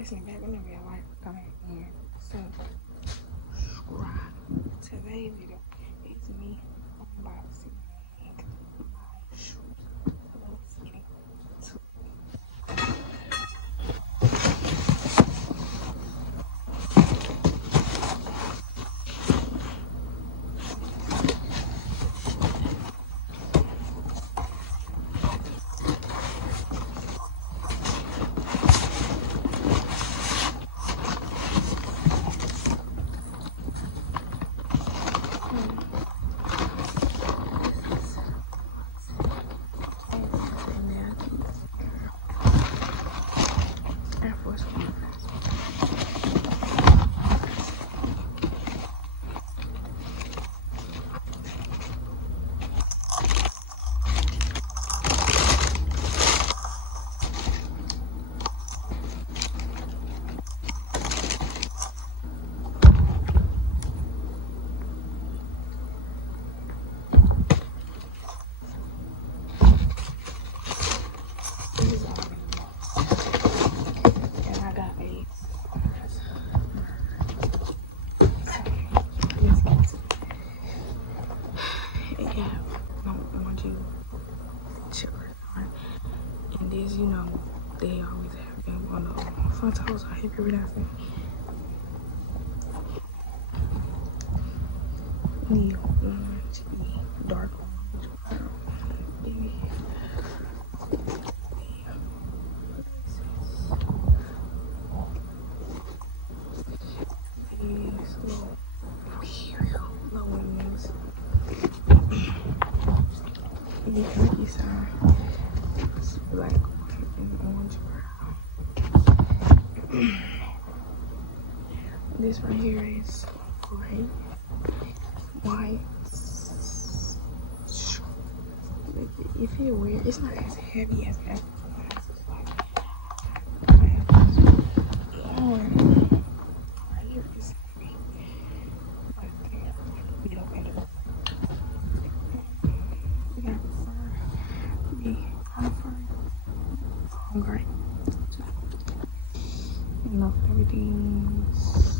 this in the back whenever y'all like coming in. So, subscribe. Today's video is me unboxing my shoes. Let's get into it. Air Force One. And I got a yeah, I want you children on. And this, you know, they always have been one of them. Front toes are heavy relaxing. Need orange, dark orange, brown, baby. These low wings. The turkey side is black and orange brown. This right here is gray, white. It feels weird. It's not as heavy as that. Right here is heavy. But there, we don't end up. We got fur. We got fur. Great. Enough everything's